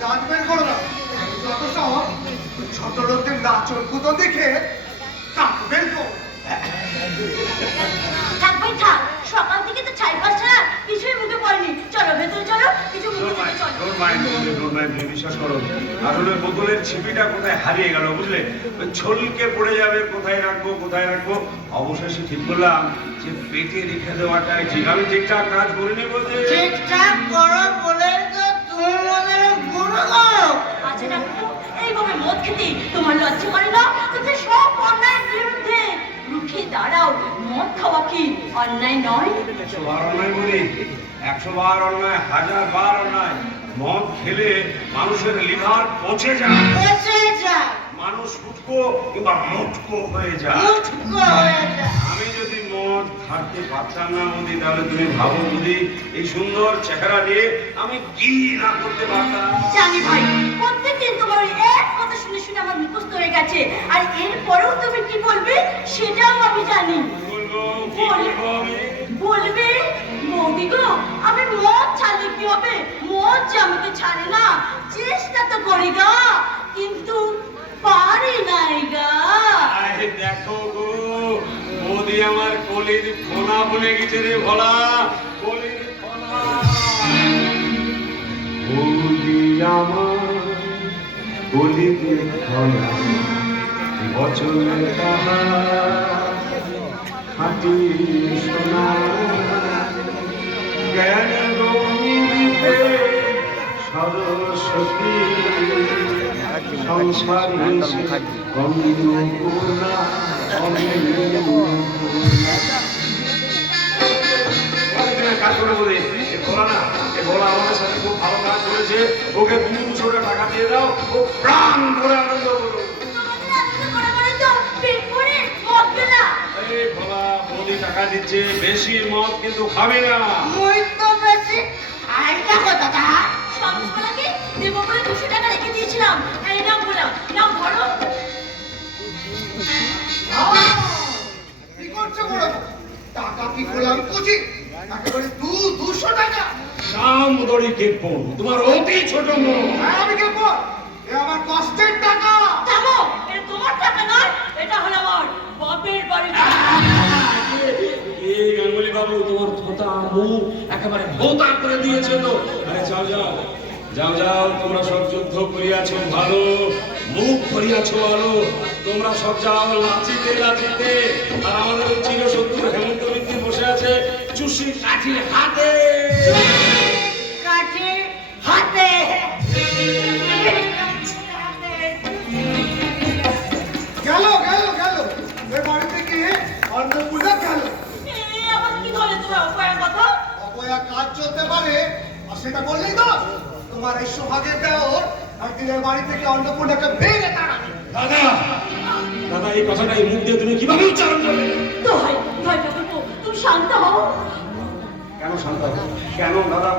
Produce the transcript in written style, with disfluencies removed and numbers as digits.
দাঁত বের করো না। যত সব ছোট লোকদের নাচর কুতো দেখে দাঁত বের করো। থাক ভাই থাক, সকাল থেকে তো ছাই পাস ছাড়া কিছুই মুখে পড়েনি। চলো ভেতরে চলো, কিছু মুখে পড়ে চলো। বিশ্বাস করো, আসলে বোতলের ছিপিটা কোথায় হারিয়ে গেল বুঝলে, ওই ছলকে পড়ে যাবে, কোথায় রাখবো। অবশেষে ঠিক করলাম যে পেটে রেখে দেওয়াটাই ঠিক। আমি ঠিকঠাক কাজ করিনি বলতে। ঠিকঠাক করো বলে তো তুমি আমাদের গুরু করো। আচ্ছা ডাক্তার, এইভাবে মদ খেতে তোমার লজ্জা করে না? তুমি সব অন্যায়ের বিরুদ্ধে রুখে দাঁড়াও। মদ খাওয়া কি অন্যায় নয়? 100 বার অন্যায় বলি, 100 বার অন্যায়, 1000 বার অন্যায়। মদ খেলে মানুষের লিভার পচে যায়, বেঁচে যা, মানুষ ফুটকো কিংবা মুটকো হয়ে যায়। মুটকো হয়ে যা। আমি যদি মদ ছাড়তে পারতাম না মোদি, তাহলে তুমি ভাবো মোদি, এই সুন্দর চেহারা দিয়ে আমি কি না করতে পারতাম। জানি ভাই, প্রত্যেকদিন তোমার ওই এক কথা শুনে শুনে আমার মুখস্থ হয়ে গেছে। আর এরপরেও তুমি কি বলবে সেটাও আমি জানি। বলবে বৌদি গো, আমি মদ ছাড়লে কি হবে? মদ যে আমাকে ছাড়ে না, চেষ্টা তো করি গা, কিন্তু পারি নাই গা। দেখো গো মোদি, আমার কলির ফোনা বলে গেছে রে ভোলা, কলির ফোনা। মোদি আমার কলির ফোনা, বচনে তাহা হাতি সোনা, জ্ঞান রঙিতে সরস্বতী, সংসারী অন্নপূর্ণা, কাজ করে বলে ভোলা না, এ ভোলা আমাদের সাথে খুব ভালো কাজ করেছে। ওকে 200 টাকা দিয়ে দাও, ও প্রাণ ভরে আনন্দ করো। এই ভোলা মোদি টাকা দিচ্ছে, বেশি মদ কিন্তু খাবে না। মুই তো বেশি খাই না গো দাদা। সন্দেশমালাকে দেবো বলে 200 টাকা রেখে দিয়েছিলাম। এই নাও বললাম, নাও ধরো। কি করছো বড়? টাকা কি গোলাম কুচি? একেবারে 200 টাকা। সামদড়ি কেপো, তোমার অতি ছোট মন। আমি কে বল? এ আমার কষ্টের টাকা। থামো, এটা তোমার টাকা নয়, এটা হলো আমার বাপের বাড়ির টাকা। এই গাঙ্গুলি বাবু, তোমার থোতা মুখ একেবারে ভোতা করে দিয়েছে তো। আরে যাও, তোমরা সব যুদ্ধ করিয়াছ ভালো, মুখ করিয়াছ ভালো, তোমরা সব যাও লাচিতে। আর আমাদের ওই চিরশত্রু হেমন্ত মিত্র বসে আছে চুষি কাঠির হাতে। কাঠি হাতে। গেল এ বাড়িতে গিয়ে অন্নপূর্ণা গেল। আবার কি ধরে তোমার অপয়া কথা? অপয়া কাজ চলতে পারে, আর সেটা বললেই তো তোমার এই সোহাগের দেওর একদিনের বাড়ি থেকে অন্নপূর্ণাকে বেড়ে তাড়াবে। দাদা এই কথাটা এই মুখ দিয়ে তুমি কিভাবে উচ্চারণ করবে? দোহাই ঠাকুরপো, তুমি শান্ত হও। কেন শান্ত? কেন দাদা?